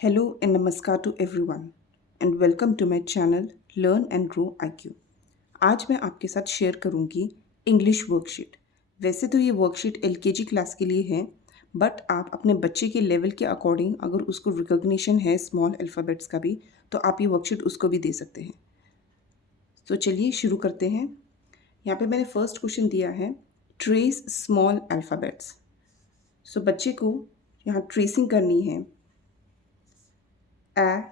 Hello and namaskar to everyone and welcome to my channel Learn and Grow IQ। आज मैं आपके साथ share करूंगी इंग्लिश वर्कशीट। वैसे तो ये वर्कशीट एलकेजी क्लास के लिए है, बट आप अपने बच्चे के लेवल के अकॉर्डिंग अगर उसको रिकॉग्निशन है स्मॉल अल्फ़ाबेट्स का भी, तो आप ये वर्कशीट उसको भी दे सकते हैं। तो चलिए शुरू करते हैं। यहाँ पे मैंने फर्स्ट क्वेश्चन दिया है, ट्रेस स्मॉल अल्फ़ाबेट्स। सो बच्चे को यहाँ ट्रेसिंग करनी है। ए,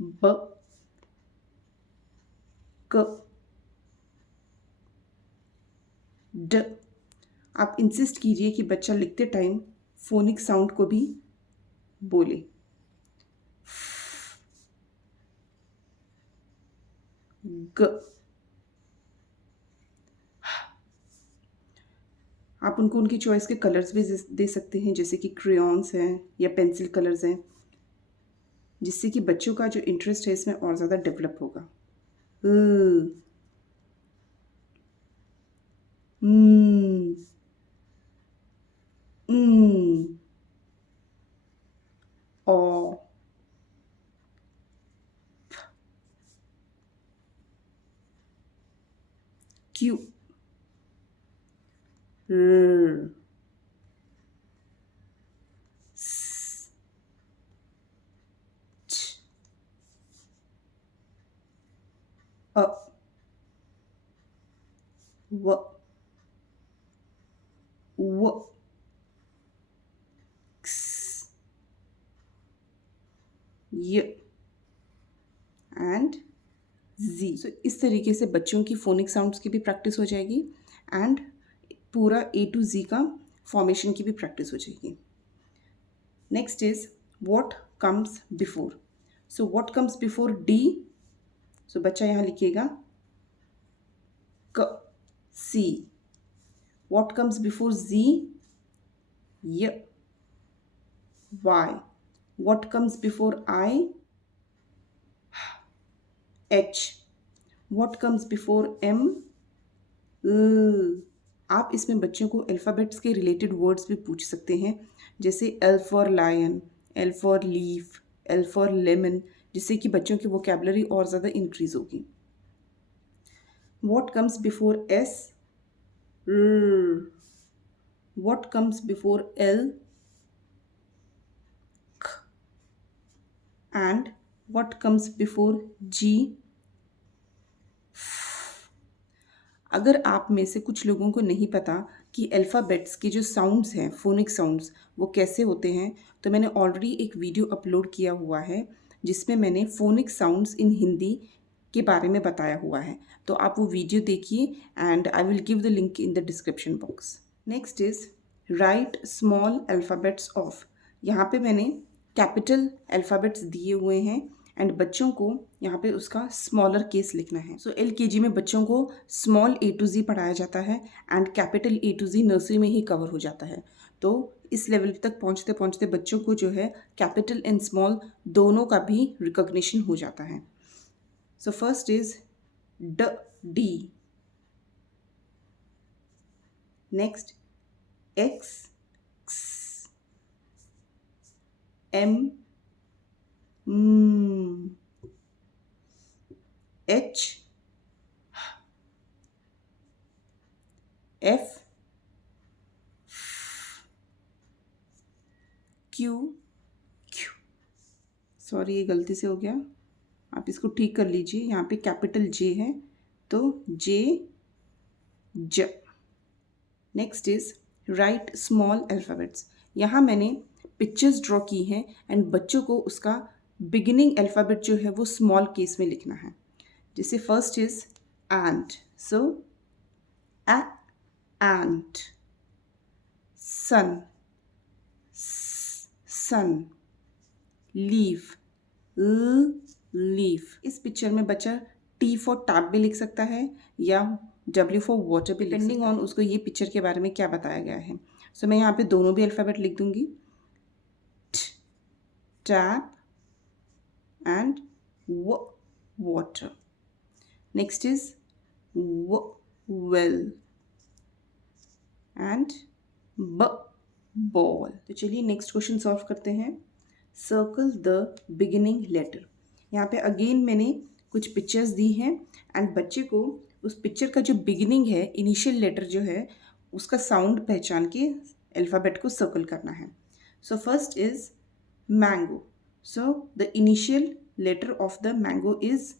ब, क, ड। आप इंसिस्ट कीजिए कि बच्चा लिखते टाइम फोनिक साउंड को भी बोले। ग। आप उनको उनकी चॉइस के कलर्स भी दे सकते हैं, जैसे कि क्रेयॉन्स हैं या पेंसिल कलर्स हैं, जिससे कि बच्चों का जो इंटरेस्ट है इसमें और ज़्यादा डेवलप होगा। ओ, क्यू, र, स, च, अ, व, व, क्स, य एंड जी। सो इस तरीके से बच्चों की फोनिक साउंड्स की भी प्रैक्टिस हो जाएगी एंड पूरा ए टू जी का फॉर्मेशन की भी प्रैक्टिस हो जाएगी। Next is what comes before. So what comes before D. So बच्चा यहाँ लिखिएगा क, C. What comes before G, य, Y. What comes before I, H. What comes before M, आप इसमें बच्चों को अल्फ़ाबेट्स के रिलेटेड वर्ड्स भी पूछ सकते हैं, जैसे L for lion, L for leaf, L for lemon, जिससे कि बच्चों की वोकेबलरी और ज़्यादा इंक्रीज होगी। What comes before S, what comes before L, and what comes before G. अगर आप में से कुछ लोगों को नहीं पता कि अल्फ़ाबेट्स के जो साउंड्स हैं, फोनिक साउंड्स, वो कैसे होते हैं, तो मैंने ऑलरेडी एक वीडियो अपलोड किया हुआ है जिसमें मैंने फोनिक साउंड्स इन हिंदी के बारे में बताया हुआ है। तो आप वो वीडियो देखिए and I will give the link in the description box. Next is right small alphabets of. यहाँ पे मैंने कैपिटल अल्फ़ाबेट्स दिए हुए हैं एंड बच्चों को यहाँ पे उसका स्मॉलर केस लिखना है। सो एलकेजी में बच्चों को स्मॉल ए टू जी पढ़ाया जाता है and capital A to G nursery में ही कवर हो जाता है। तो इस लेवल तक पहुँचते पहुँचते बच्चों को जो है कैपिटल एंड स्मॉल दोनों का भी रिकॉग्निशन हो जाता है। So first is D, D. Next X, M, H, F, Q, Q. Sorry ये गलती से हो गया, आप इसको ठीक कर लीजिए। यहाँ पे कैपिटल जे है तो जे, ज। Next is right small alphabets. यहाँ मैंने पिक्चर्स ड्रॉ की हैं एंड बच्चों को उसका बिगिनिंग अल्फ़ाबेट जो है वो स्मॉल केस में लिखना है। जैसे first is ant, so A, ant. Sun, sun. Leaf, leaf. इस पिक्चर में बच्चा टी फॉर टैप भी लिख सकता है या डब्ल्यू फॉर वाटर भी, डिपेंडिंग ऑन उसको ये पिक्चर के बारे में क्या बताया गया है। सो मैं यहाँ पे दोनों भी अल्फ़ाबेट लिख दूंगी, tap and water. Next is well and ball. तो चलिए नेक्स्ट क्वेश्चन सॉल्व करते हैं। Circle the beginning letter. यहाँ पे अगेन मैंने कुछ पिक्चर्स दी हैं एंड बच्चे को उस पिक्चर का जो बिगिनिंग है, इनिशियल लेटर जो है, उसका साउंड पहचान के अल्फ़ाबेट को सर्कल करना है। So first is mango. So the initial letter of the mango is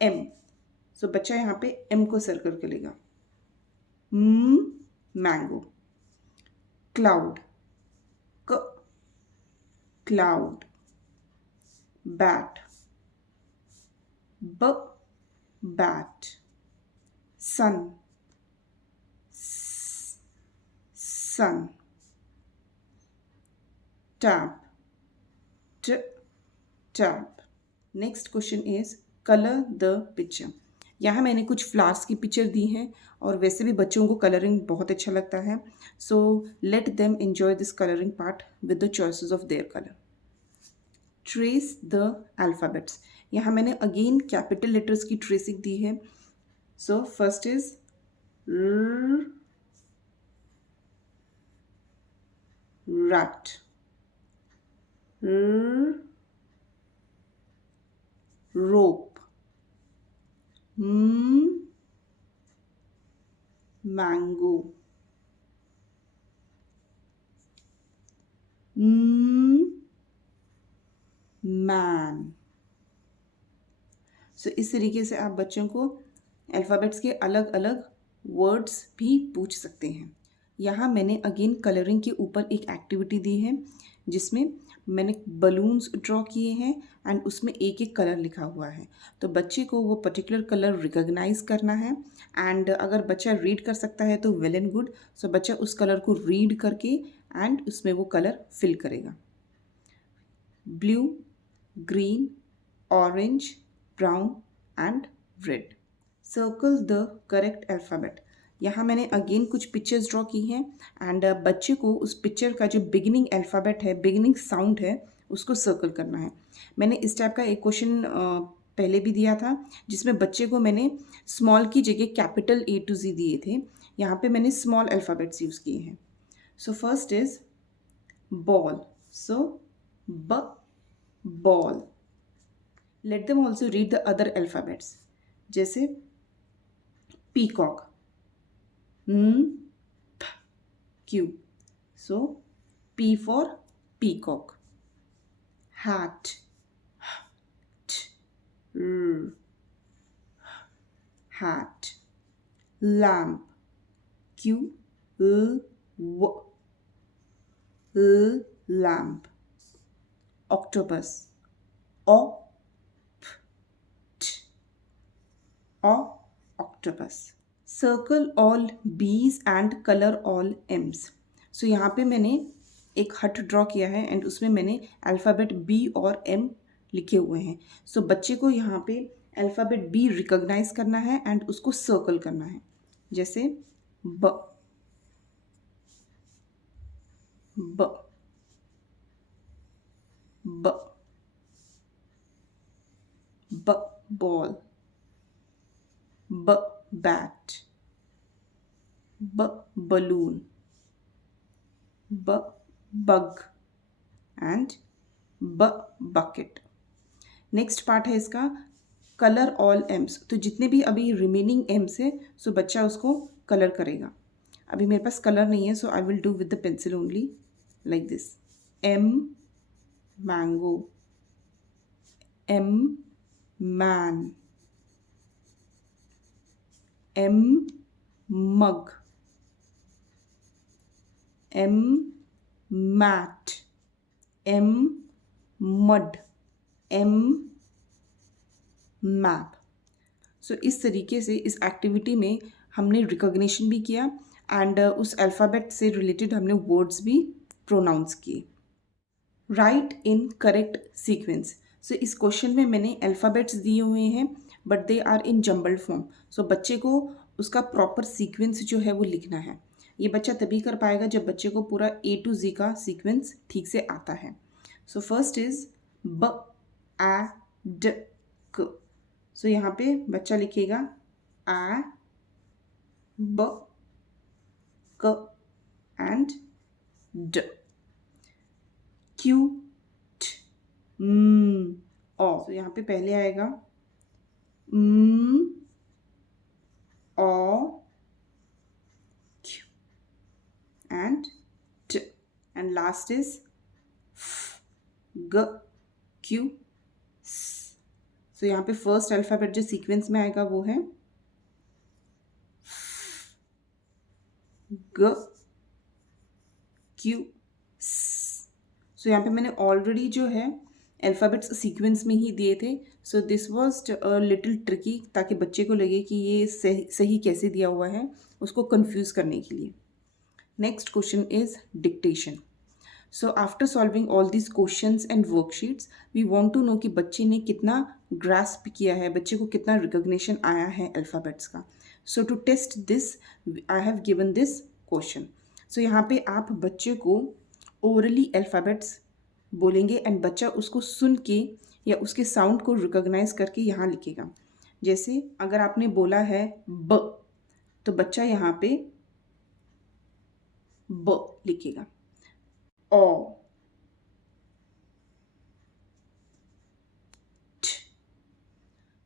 M. So बच्चा यहाँ पे एम को सर्कल करेगा। मैंगो। क्लाउड, क, क्लाउड। बैट, ब, bat. Sun, sun. Tap, t, tap. Next question is colour the picture. यहाँ मैंने कुछ फ्लावर्स की पिक्चर दी हैं और वैसे भी बच्चों को कलरिंग बहुत अच्छा लगता है। So let them enjoy this colouring part with the choices of their colour. Trace the alphabets. यहाँ मैंने अगेन कैपिटल लेटर्स की ट्रेसिंग दी है। So first is rat, rope, mango, man। सो इस तरीके से आप बच्चों को अल्फ़ाबेट्स के अलग अलग वर्ड्स भी पूछ सकते हैं। यहाँ मैंने अगेन कलरिंग के ऊपर एक एक्टिविटी दी है जिसमें मैंने बलून्स ड्रॉ किए हैं एंड उसमें एक एक कलर लिखा हुआ है। तो बच्चे को वो पर्टिकुलर कलर रिकॉग्नाइज करना है एंड अगर बच्चा रीड कर सकता है तो वेल एंड गुड। सो बच्चा उस कलर को रीड करके एंड उसमें वो कलर फिल करेगा। Blue, green, orange, brown and red. Circle the correct alphabet. यहाँ मैंने अगेन कुछ पिक्चर्स ड्रॉ की हैं एंड बच्चे को उस पिक्चर का जो बिगिनिंग अल्फ़ाबेट है, बिगिनिंग साउंड है, उसको सर्कल करना है। मैंने इस टाइप का एक क्वेश्चन पहले भी दिया था जिसमें बच्चे को मैंने स्मॉल की जगह कैपिटल A to Z दिए थे। यहाँ पे मैंने स्मॉल अल्फ़ाबेट्स यूज़ किए हैं। So first is ball. So ब, ball. Let them also read the other alphabets जैसे peacock, Q. So P for peacock. Hat, T, R, hat. Lamp, Q, L, W, L, lamp. Octopus, O, P, T, O, octopus. Circle all बीज and colour all AIIMS. सो यहाँ पे मैंने एक हट draw किया है and उसमें मैंने अल्फ़ाबेट बी और एम लिखे हुए हैं। सो बच्चे को यहाँ पे अल्फ़ाबेट बी रिकॉग्नाइज करना है एंड उसको सर्कल करना है जैसे ब, ब, ब, ब, बॉल, ब, बैट, ब, balloon, ब, bug एंड ब, bucket। नेक्स्ट पार्ट है इसका कलर ऑल एम्स। तो जितने भी अभी रिमेनिंग एम्स है सो बच्चा उसको कलर करेगा। अभी मेरे पास कलर नहीं है so I will do with the pencil only like this. M, mango, M, man, M, mug, M, mat, M, mud, M, map. So इस तरीके से इस एक्टिविटी में हमने रिकॉग्निशन भी किया एंड उस अल्फ़ाबेट से रिलेटेड हमने वर्ड्स भी प्रोनाउंस किए। Write in correct sequence. So इस क्वेश्चन में मैंने अल्फ़ाबेट्स दिए हुए हैं but they are in jumbled form. So बच्चे को उसका प्रॉपर सीक्वेंस जो है वो लिखना है। ये बच्चा तभी कर पाएगा जब बच्चे को पूरा A to Z का सीक्वेंस ठीक से आता है। सो फर्स्ट इज़ ब, आ, ड, क। सो यहाँ पे बच्चा लिखेगा आ, ब, क एंड ड। Q, T, ओ। तो यहाँ पे पहले आएगा ओ and t, and last is f, g, q, s. So यहाँ पे फर्स्ट अल्फ़ाबेट जो सीक्वेंस में आएगा वो है g, q, s. सो यहाँ पे मैंने ऑलरेडी जो है अल्फ़ाबेट्स सीक्वेंस में ही दिए थे. So this was little tricky, ताकि बच्चे को लगे कि ये सही सही कैसे दिया हुआ है, उसको कंफ्यूज करने के लिए. Next question is dictation. So after solving all this questions and worksheets we want to know कि बच्चे ने कितना ग्रास्प किया है, बच्चे को कितना रिकॉग्निशन आया है अल्फ़ाबेट्स का. So to test this I have given this question. So यहाँ पे आप बच्चे को ओरली अल्फ़ाबेट्स बोलेंगे एंड बच्चा उसको सुन के या उसके साउंड को रिकॉग्नाइज करके यहाँ लिखेगा. जैसे अगर आपने बोला है ब, तो बच्चा यहाँ पे ब लिखेगा. ओ,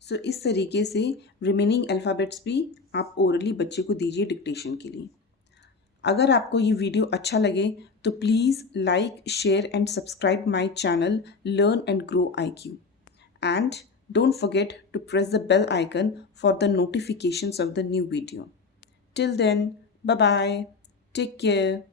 सो इस तरीके से रिमेनिंग अल्फ़ाबेट्स भी आप ओरली बच्चे को दीजिए डिक्टेशन के लिए. अगर आपको ये वीडियो अच्छा लगे तो please like, share and subscribe my channel learn and grow IQ. And don't forget to press the bell icon for the notifications of the new video. Till then, bye bye. Take care.